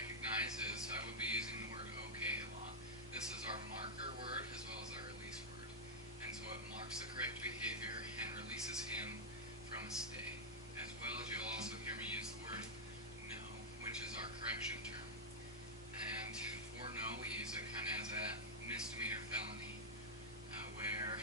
recognize is I will be using the word okay a lot. This is our marker word as well as our release word. And so it marks the correct behavior and releases him from a stay. As well as you'll also hear me use the word no, which is our correction term. And for no, we use it kind of as a misdemeanor felony, where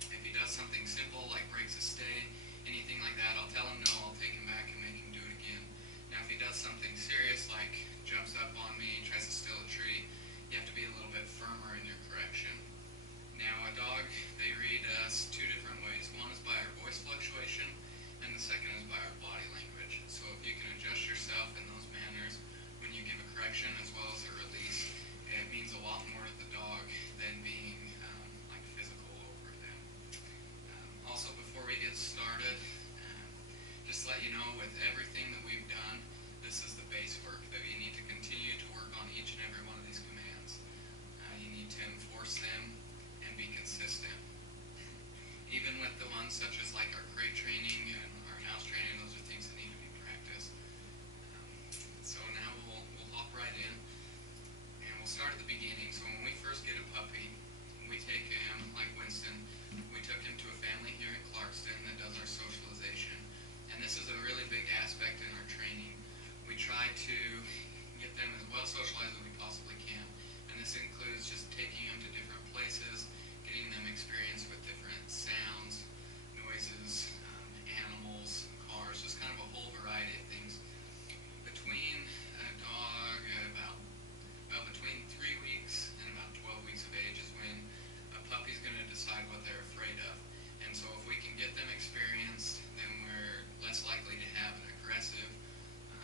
if he does something simple like breaks a stay, anything like that, I'll tell him no, I'll take him back and make him do it again. Now if he does something serious like jumps up on me, tries to steal a tree, you have to be a little bit firmer in your correction. Now a dog, they read us two different ways. One is by our voice fluctuation, and the second is by our body language. So if you can adjust yourself in those manners when you give a correction as well as a release, it means a lot more to the dog than being like physical over them. Also, before we get started, just to let you know, with everything that we've done, this is the base work that you need to continue to work on each and every one of these commands. You need to enforce them and be consistent. Even with the ones such as like our crate training and our house training, those are things that need to be practiced. So now we'll hop right in, and we'll start at the beginning. So when we first get a puppy, we take him, like Winston, we took him to a family here in Clarkston that does our socialization. And this is a really big aspect in our training. We try to get them as well socialized as we possibly can. And this includes just taking them to different places, getting them experience with different sounds, noises, animals, cars, just kind of a whole variety of things. Between a dog, between 3 weeks and about 12 weeks of age is when a puppy's going to decide what they're afraid of. And so if we can get them experienced, then we're less likely to have an aggressive,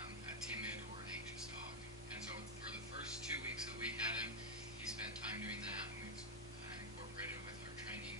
a timid, or an anxious dog. And so for the first 2 weeks that we had him, he spent time doing that, and we've incorporated it with our training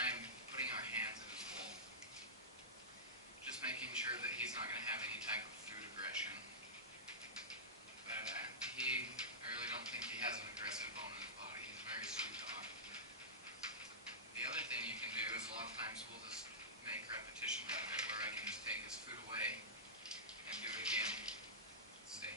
time putting our hands in his bowl. Just making sure that he's not going to have any type of food aggression. But I really don't think he has an aggressive bone in his body. He's a very sweet dog. The other thing you can do is a lot of times we'll just make repetitions out of it, where I can just take his food away and do it again. Stay.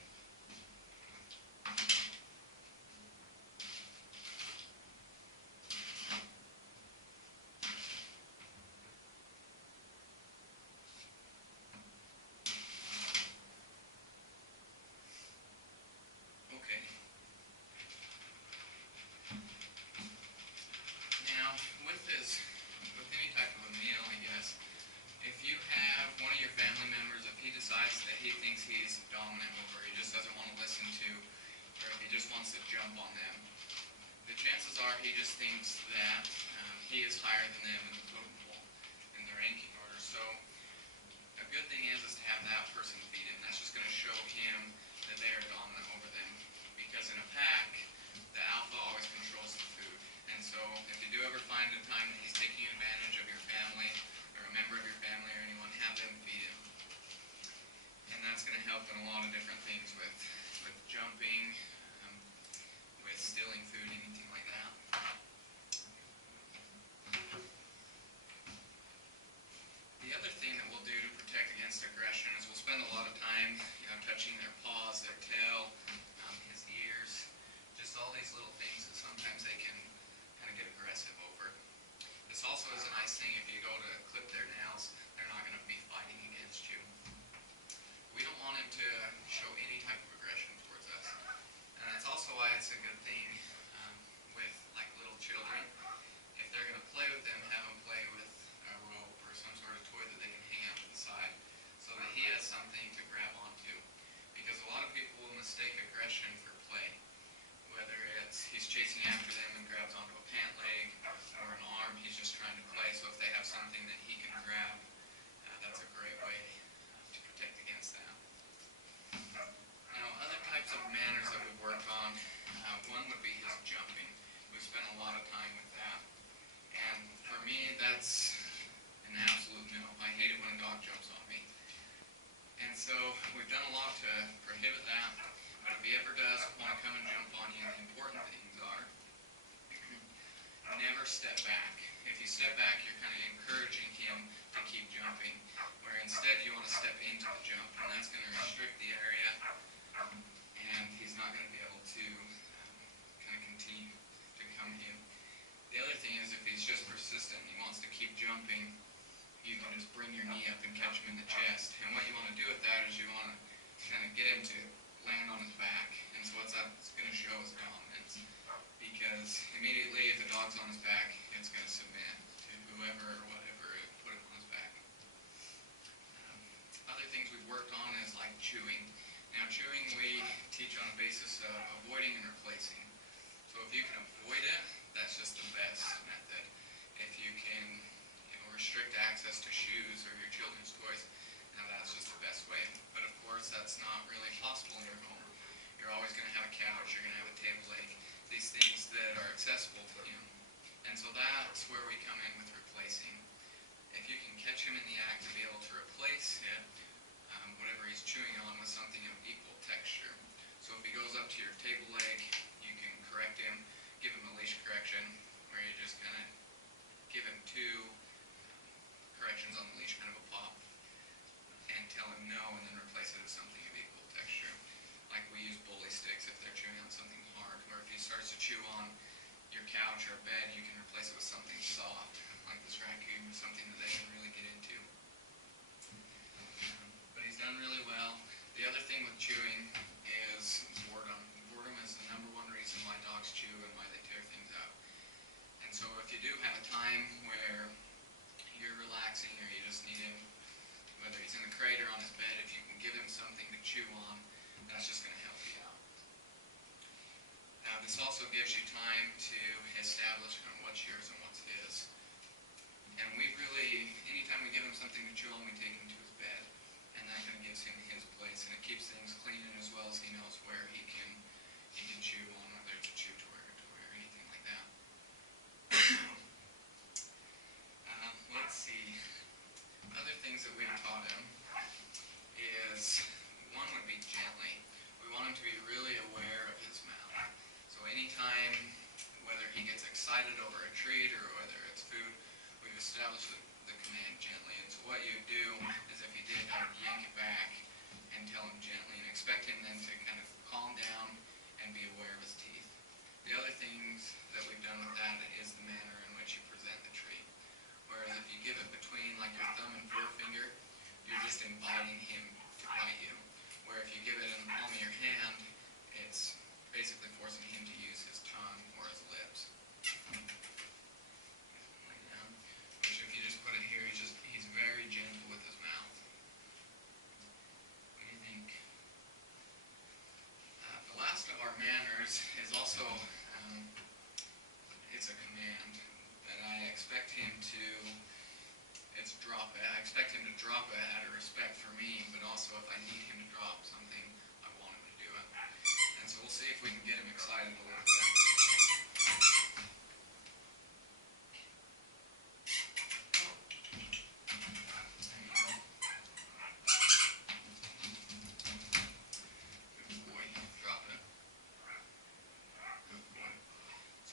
Okay. Now, with any type of a meal, I guess, if you have one of your family members, if he decides that he thinks he's dominant over, he just doesn't want to listen to, or if he just wants to jump on them, the chances are he just thinks that he is higher than them in the totem pole, in the ranking order. So a good thing is to have that person feed him. That's just going to show him that they are dominant over them. Because in a pack, the alpha always controls the food. And so if you do ever find a time that he's taking advantage of your family, or a member of your family or anyone, have them feed him. And that's going to help in a lot of different things with jumping, with stealing food, anything like that. The other thing that we'll do to protect against aggression is we'll spend a lot of time, touching their paws, their tail, his ears, just all these little things that sometimes they can kind of get aggressive over. This also is a nice thing if you go to clip their nails, they're not going to be fighting against you. We don't want him to show any type of aggression towards us. And that's also why it's a good thing with like little children. If they're going to play with them, have them play with a rope or some sort of toy that they can hang out to the side so that he has something to grab onto. Because a lot of people will mistake aggression for play. Whether it's he's chasing after them and grabs onto a pant leg or an arm, he's just trying to play. So if they have something that he can grab, that's a great way to protect against that. Now, other types of manners that we've worked on, one would be his jumping. We've spent a lot of time with that. And for me, that's an absolute no. I hate it when a dog jumps on me. And so we've done a lot to prohibit that. But if he ever does want to come and jump on you, the important things are never step back. If you step back, you're kind of encouraging him to keep jumping, where instead you want to step into the jump, and that's going to restrict the area, and he's not going to be able to kind of continue to come to you. The other thing is if he's just persistent and he wants to keep jumping, you can just bring your knee up and catch him in the chest. And what you want to do with that is you want to kind of get him to land on his back. And so what's that's going to show is dominance. Because immediately if the dog's on his back, it's going to submit to whoever or whatever put it on his back. Other things we've worked on is like chewing. Now chewing we teach on the basis of avoiding and replacing. So if you can avoid it, that's just the best method. If you can restrict access to shoes or your children's toys, now that's just the best way. But of course that's not really possible in your home. You're always going to have a couch, you're going to have a table leg, these things that are accessible to him. And so that's where we come in with replacing. If you can catch him in the act to be able to replace it, whatever he's chewing on, with something of equal texture. So if he goes up to your table leg, you can correct him, give him a leash correction, where you just kind of give him two corrections on the leash, kind of a pop, and tell him no, and then replace it with something of equal texture. Like we use bully sticks if they're chewing on something hard, or if he starts to chew on your couch or bed, you can replace it with something soft, like this raccoon, something that they can really get into. But he's done really well. The other thing with chewing is boredom. Boredom is the #1 reason why dogs chew and why they tear things up. And so if you do have a time where you're relaxing or you just need him, whether he's in the crate or on his bed, if you can give him something to chew on, that's just going to help you out. Now this also gives you time to establish kind of what's yours and what's his. And we really, anytime we give him something to chew on, we take him to his bed. And that kind of gives him his place, and it keeps things clean, and as well as he knows where he can chew on, whether it's a chew toy or anything like that. establish the command gently. And so what you would do is if he did, I would yank it back and tell him gently and expect him then to kind of calm down and be aware of his teeth. The other things that we've done with that is the manner in which you present the treat. Whereas if you give it between like your thumb and forefinger, you're just inviting him to bite you. Where if you give it in the palm of your hand, it's basically forcing him to use his tongue or his lips. Like that. Which if you just put it here, he's very gentle with his mouth. What do you think? The last of our manners is also, it's a command that I expect him to, it's drop it. I expect him to drop it out of respect for me, but also if I need him to drop something, I want him to do it. And so we'll see if we can get him excited a little bit.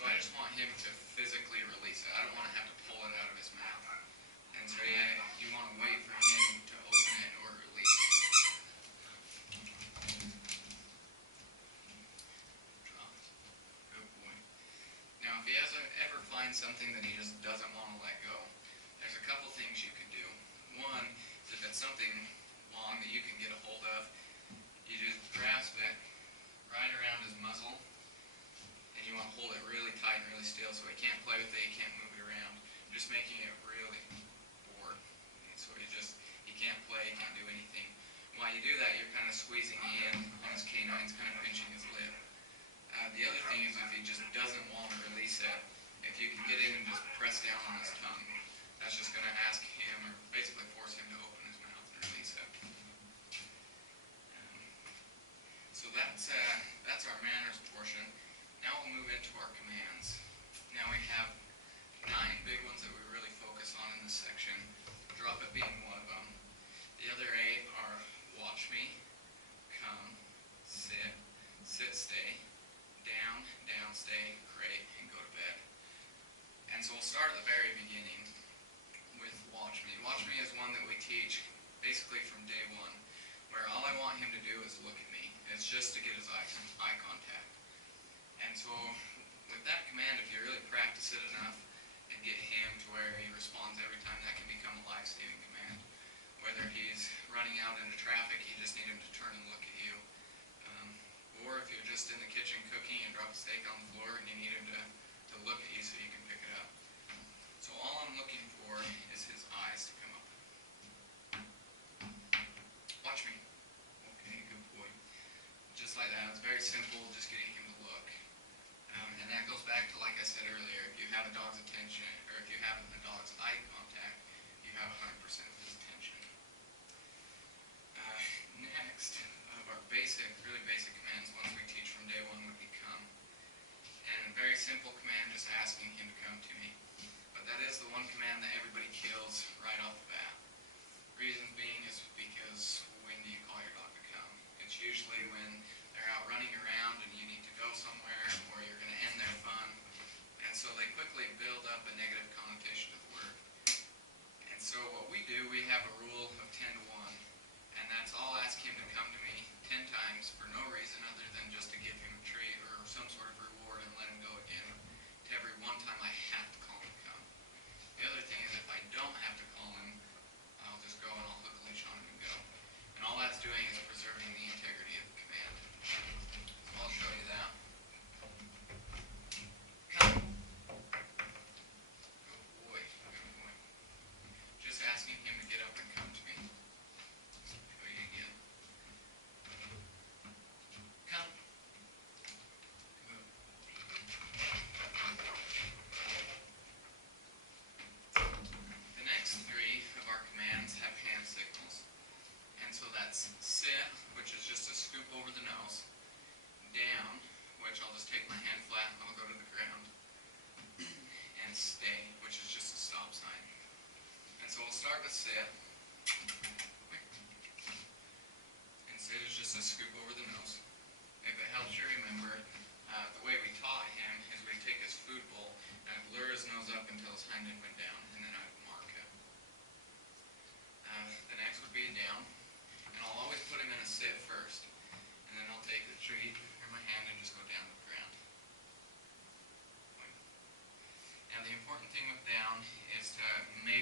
So I just want him to physically release it. I don't want to have to pull it out of his mouth. And so yeah, you want to wait for him to open it or release it. Dropped. Good boy. Now if he ever finds something that he just doesn't want to let go, there's a couple things you could do. One is if it's something long that you can get a hold of, you just grasp it right around his muzzle. And you want to hold it really tight and really still so he can't play with it, he can't move it around. Just making it really bored. And so he can't play, he can't do anything. While you do that, you're kind of squeezing in on his canines, kind of pinching his lip. The other thing is if he just doesn't want to release it, if you can get in and just press down on his tongue, that's just going to ask him, or basically force him to open his mouth and release it. So that's our manners portion. Now we'll move into our commands. Now we have 9 big ones that we really focus on in this section, drop it being one of them. The other 8 are watch me, come, sit, sit, stay, down, down, stay, crate, and go to bed. And so we'll start at the very beginning with watch me. Watch me is one that we teach basically from day 1, where all I want him to do is look at me. It's just to get his eye contact. And so with that command, if you really practice it enough and get him to where he responds every time, that can become a life-saving command. Whether he's running out into traffic, you just need him to turn and look at you. Or if you're just in the kitchen cooking and drop a steak on the floor and you need him to look at you so you can pick it up. So all I'm looking for is his eyes to come up. Watch me. Okay, good boy. Just like that. It's very simple, just getting him to look. And that goes back to, like I said earlier, if you have a dog's attention, or if you have a dog's eye contact, you have 100% of his attention. Next, of our really basic commands, ones we teach from day 1 would be come. And a very simple command, just asking him to come to me. But that is the one command that everybody kills right off the bat. Reason being is because when do you call your dog to come? It's usually when they're out running around and you need to go somewhere or you're going to end their fun. And so they quickly build up a negative connotation to the word. And so what we do, we have a rule of 10 to 1. And that's I'll ask him to come to me 10 times for no reason other than just to give him a treat or some sort of reward and let him go again. To every one time I have to call him to come. The other thing is if I don't have to call him, I'll just go and I'll hook a leash on him and go. And all that's doing is preserving the integrity of the command. So I'll show you that. Come. Good boy, good boy. Just asking him to get up and come to me. Show you again. Come. Good. The next 3 of our commands have hand signals. And so that's sit, which is just a scoop over the nose. Down, which I'll just take my hand flat and I'll go to the ground. And stay, which is just a stop sign. And so we'll start with sit. And sit is just a scoop over the nose. If it helps you remember, the way we taught him is we'd take his food bowl and I'd lure his nose up until his hind end went down, and then I'd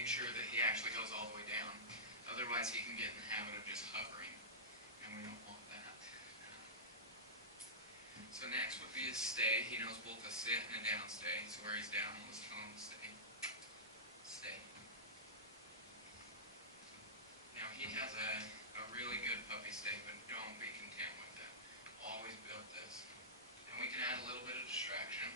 sure that he actually goes all the way down. Otherwise, he can get in the habit of just hovering, and we don't want that. So next would be his stay. He knows both a sit and a down stay. So where he's down, we'll just tell him to stay. Stay. Now he has a really good puppy stay, but don't be content with it. Always build this. And we can add a little bit of distraction.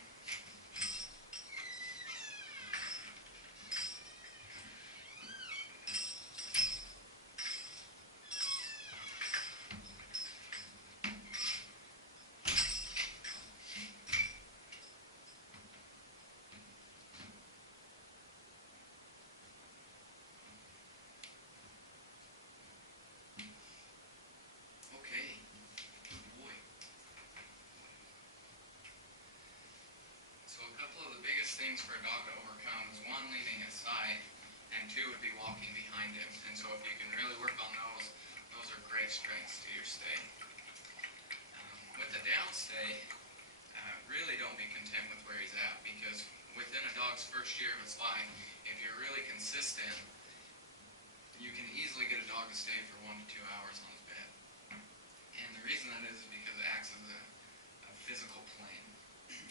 Okay, good boy. So a couple of the biggest things for a dog to overcome is one, leaving his side, and two would be walking behind him. And so if you can really work on those are great strengths to your stay. With the down stay, really don't be content with where he's at, because within a dog's first year of its life, if you're really consistent, you can easily get a dog to stay for 1 to 2 hours on his bed. And the reason that is because it acts as a physical plane.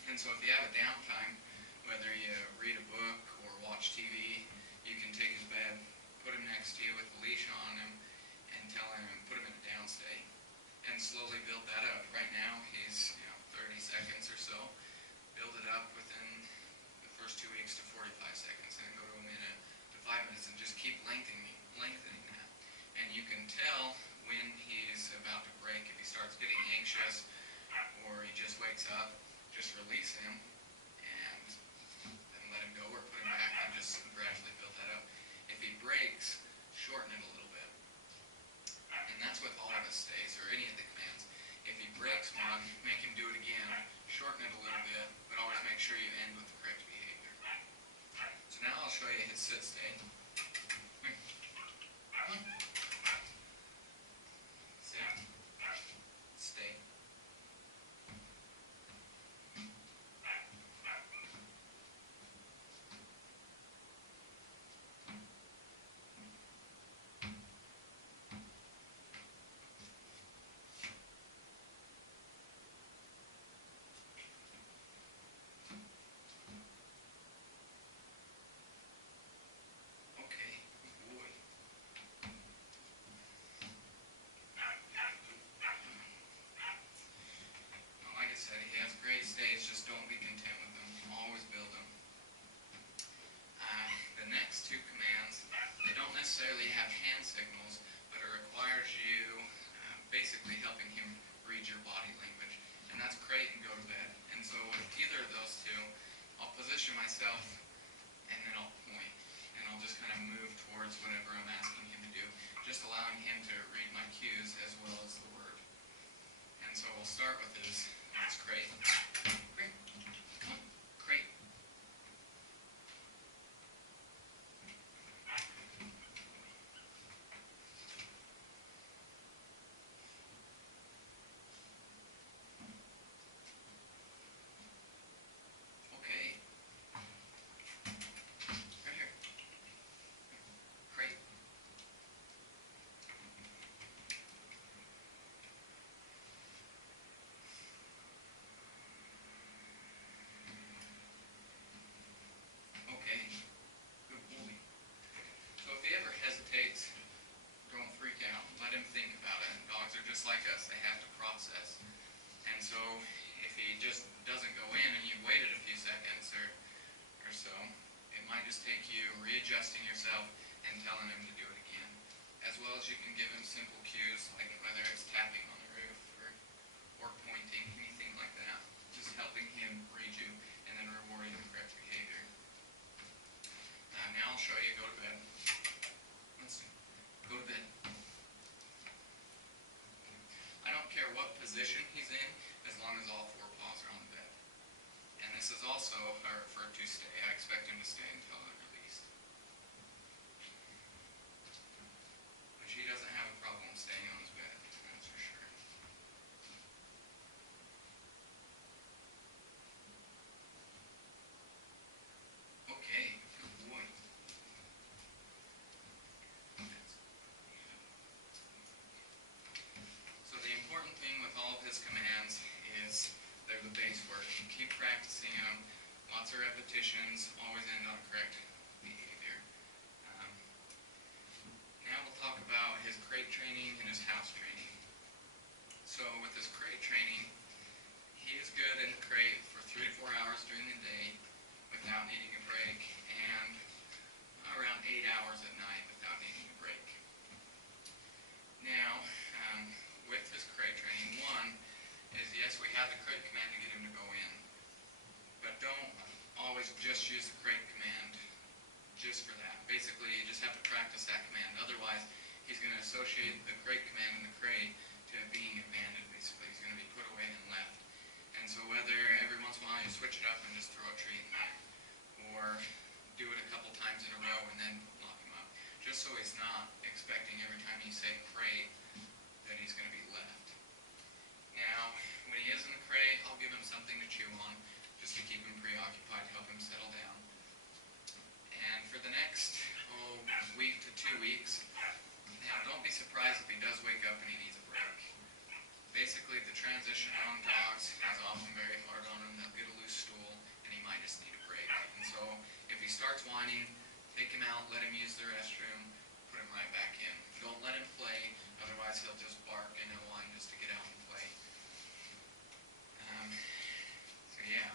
And so if you have a downtime, whether you read a book or watch TV, you can take his bed, put him next to you with the leash on him, and tell him, put him in a down stay, and slowly build that up. Right now, he's 30 seconds or so. Build it up within the first 2 weeks to 45 seconds, and then go to a minute to 5 minutes, and just keep lengthening that. And you can tell when he's about to break. If he starts getting anxious or he just wakes up, just release him and then let him go, or put him back and just gradually build that up. If he breaks, shorten it a little bit. And that's with all of his stays or any of the commands. If he breaks one, make him do it again, shorten it a little bit, but always make sure you end with the correct behavior. So now I'll show you his sit stay. Sit. Stay. Okay, good boy. Now, like I said, he has great stays, just don't be content with them. Always build them. The next two commands, they don't necessarily have hand signals, but it requires you basically helping him read your body language. And that's crate and go to bed. And so with either of those two, I'll position myself and then I'll point. And I'll just kind of move towards whatever I'm asking him to do, just allowing him to read my cues as well as the word. And so we'll start with his crate. Crate. Come on. Crate. Okay. Right here. Crate. Okay. Good boy. So if he ever hesitates, don't freak out. Let him think about it. Dogs are just like us. They have to process. And so if he just doesn't go in and you've waited a few seconds or so, it might just take you readjusting yourself and telling him to do it again. As well as you can give him simple cues, like whether it's tapping on the roof or pointing, anything like that. Just helping him read you and then rewarding the correct behavior. Now I'll show you go to bed. Winston, go to bed. I don't care what position he's in, as long as all 4 paws are on the bed. And this is also referred to stay. I expect him to stay until I'm released. Which he doesn't have a problem staying on his bed, that's for sure. Okay, good boy. lots of repetitions always end on correct behavior. Um, Now we'll talk about his crate training and his house training. So with his crate training, he is good in the crate for 3 to 4 hours during the day without needing a break, and around 8 hours at night without needing a break. Now, with his crate training, one is, yes, we have the crate command to get him to go in, but don't always just use the crate command just for that. Basically, you just have to practice that command. Otherwise, he's going to associate the crate command in the crate to being abandoned, basically. He's going to be put away and left. And so whether every once in a while you switch it up and just throw a treat in there, or do it a couple times in a row and then lock him up, just so he's not expecting every time you say crate that he's going to be left. Now, when he is in the crate, I'll give him something to chew on just to keep him preoccupied, to help him settle down. And for the next week to 2 weeks, now don't be surprised if he does wake up and he needs a break. Basically, the transition on dogs is often very hard on him. They'll get a loose stool and he might just need a break. And so if he starts whining, take him out, let him use the restroom, put him right back in. Don't let him play, otherwise he'll just bark and he'll whine just to get out and play. So yeah.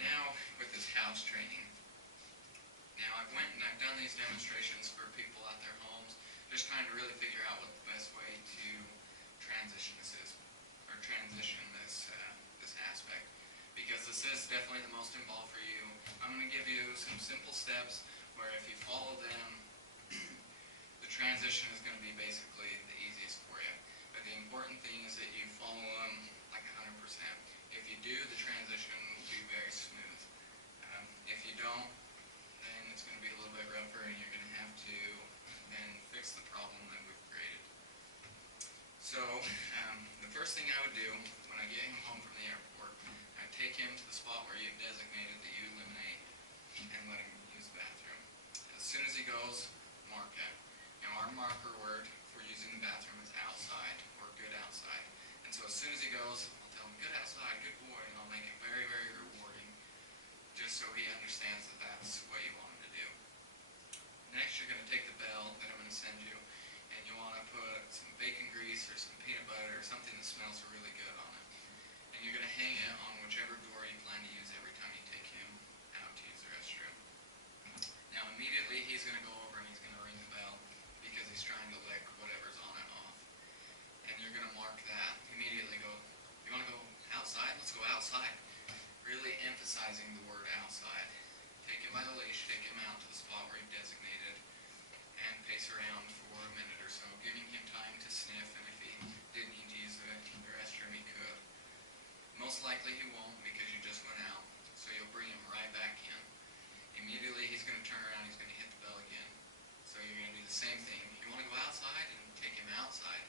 Now with his house training. Now I've done these demonstrations for people at their homes, just trying to really figure out what the best way to transition this is, or transition this aspect, because this is definitely the most involved for you. I'm going to give you some simple steps where if you follow them, the transition is going to be basically the easiest for you. But the important thing is that you follow them like 100%. If you do, the transition will be very smooth. If you don't, then it's going to be a little bit rougher and you're going to have to then fix the problem that we've created. So, the first thing I would do when I get him home from the airport, I'd take him to the spot where you've designated that you eliminate and let him use the bathroom. As soon as he goes, mark it. Now our marker word for using the bathroom is outside, or good outside. And so as soon as he goes, I'll tell him, good outside, good boy, and I'll make it very, very rewarding, just so he understands that that's what you want him to do. Next, you're going to take the bell that I'm going to send you, and you want to put some bacon grease or some peanut butter or something that smells really good on it. And you're going to hang it on whichever door you plan to use every time you take him out to use the restroom. Now immediately he's going to go over and he's going to ring the bell because he's trying to lick whatever's on it off. And you're going to mark that. Immediately go, you want to go outside? Let's go outside. Really emphasizing the word outside. Take him by the leash, take him out to the spot where you've designated, and pace around for a minute or so, giving him time to sniff, and if he did need to use the restroom, he could. Most likely he won't because you just went out, so you'll bring him right back in. Immediately he's going to turn around, he's going to hit the bell again. So you're going to do the same thing. You want to go outside, and take him outside.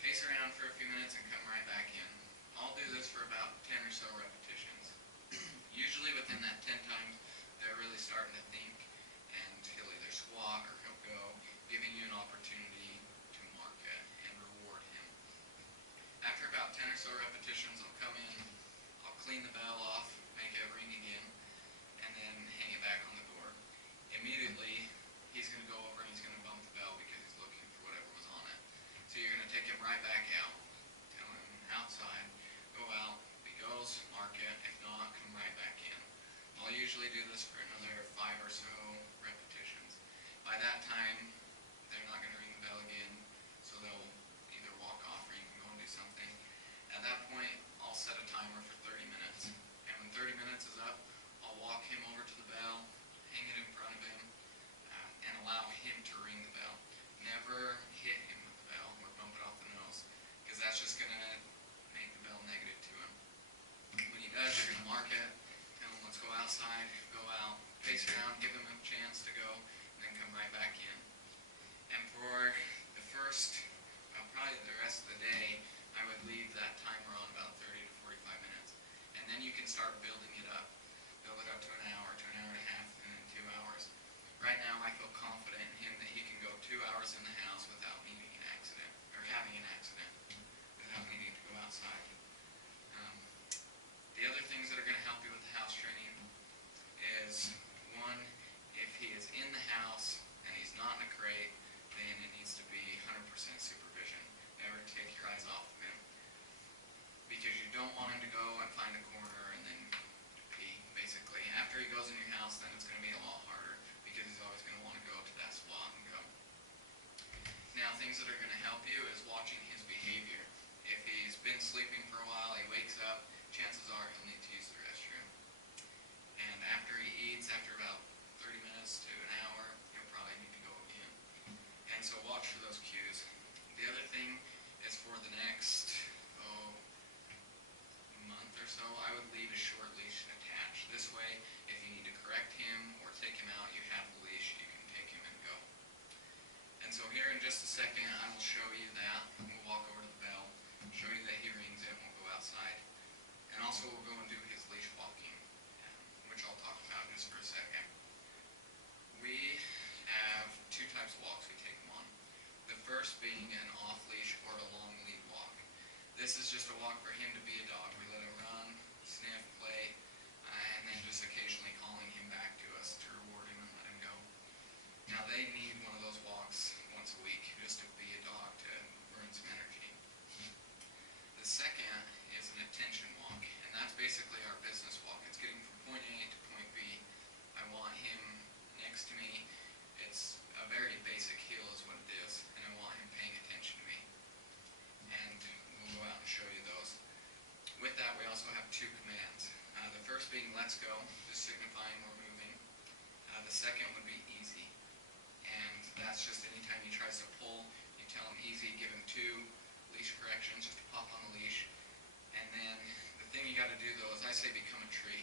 Pace around for a few minutes and come right back in. I'll do this for about 10 or so repetitions. Usually within that 10 times, they're really starting to think, and he'll either squawk or he'll go, giving you an opportunity to mark it and reward him. After about 10 or so repetitions, I'll come in, I'll clean the bell off, make it ring again, and then hang it back on the door. Immediately, he's going to go over and he's going to bump the bell because he's looking for whatever was on it. So you're going to take him right back out. Tell him outside, go out. If he goes, mark it. If not, come right back in. I'll usually do this for another 5 or so repetitions. By that time, they're not going to ring the bell again, so they'll either walk off or you can go and do something. At that point, I'll set a timer for 30 minutes. And when 30 minutes is up, I'll walk him over to the bell, hang it in front of him, and allow him to ring the bell. Never hit him with the bell or bump it off the nose, because that's just going to make the bell negative to him. When he does, you're going to mark it, tell him let's go outside, go out, pace around, give him a chance to go, and then come right back in. And for the first, probably the rest of the day, I would leave that timer on about 30 to 45 minutes. And then you can start building it up. Build it up to an hour, to an hour and a half, and then 2 hours. Right now, I feel confident in him that he can go 2 hours in the house without needing an accident, or having an accident, without needing to go outside. The other things that are going to help you with the house training This is just a walk for him to be a dog. We let him run, sniff, play, and then just occasionally calling him back to us to reward him and let him go. Now they need one of those walks once a week just to be a dog to burn some energy. The second is an attention walk, and that's basically our business walk. It's getting from point A to point B. I want him next to me. It's a very basic heel is what it is, and I want him paying attention to me. And we'll go out and show you those. With that, we also have two commands. The first being let's go, just signifying we're moving. The second would be easy, and that's just anytime he tries to pull, you tell him easy, give him 2 leash corrections, just to pop on the leash. And then the thing you got to do though is I say become a tree.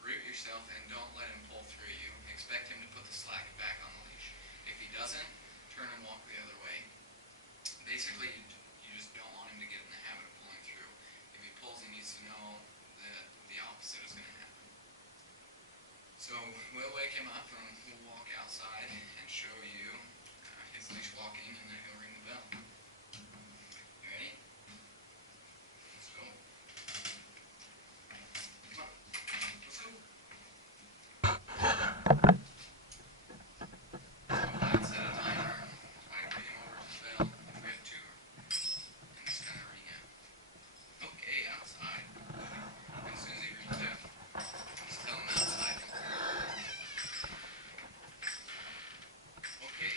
Root yourself and don't let him pull through you. Expect him to put the slack back on the leash. If he doesn't, turn and walk the other way. Basically, you just don't want him to get in the habit of pulling through. If he pulls, he needs to know that the opposite is going to happen. So we'll wake him up and we'll walk outside and show you his leash walking, and then he'll ring the bell. You ready? Let's go. Come on. Let's go. I'd set a timer. I'd bring him over to the bell. We have 2. And just kind of ring it. Okay, outside. And as soon as he rings it, just tell him outside. Okay.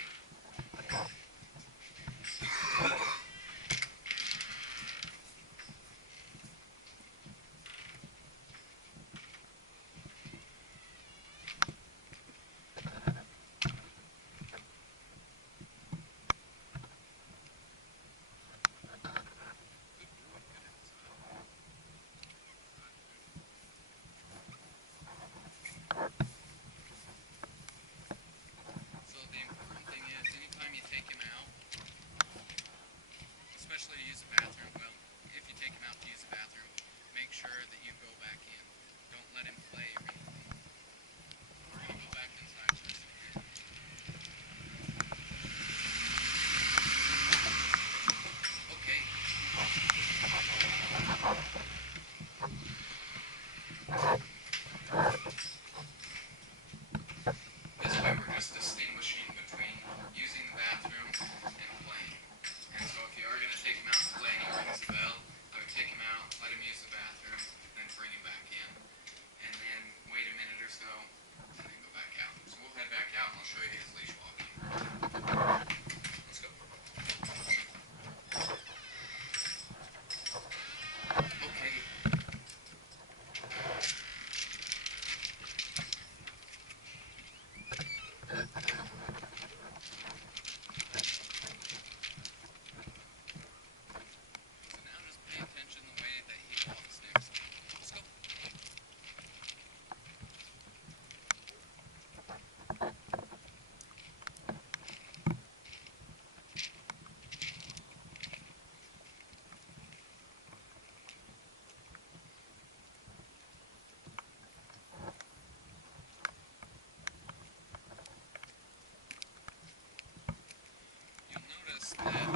So the important thing is, anytime you take him out, especially to use the bathroom, well, if you take him out to use the bathroom, make sure that you go back in. Don't let him play or anything. Or you go back inside first. Okay. This way we're just distinguishing between using the bathroom and playing. And so if you are going to take him out to play and he rings the bell, I would take him out, let him use the bathroom, then bring him back in. And then wait a minute or so, and then go back out. So we'll head back out and I'll show you his leash walking. Let's go. Okay. So now just pay attention the way that he walks next. Let's go. You'll notice that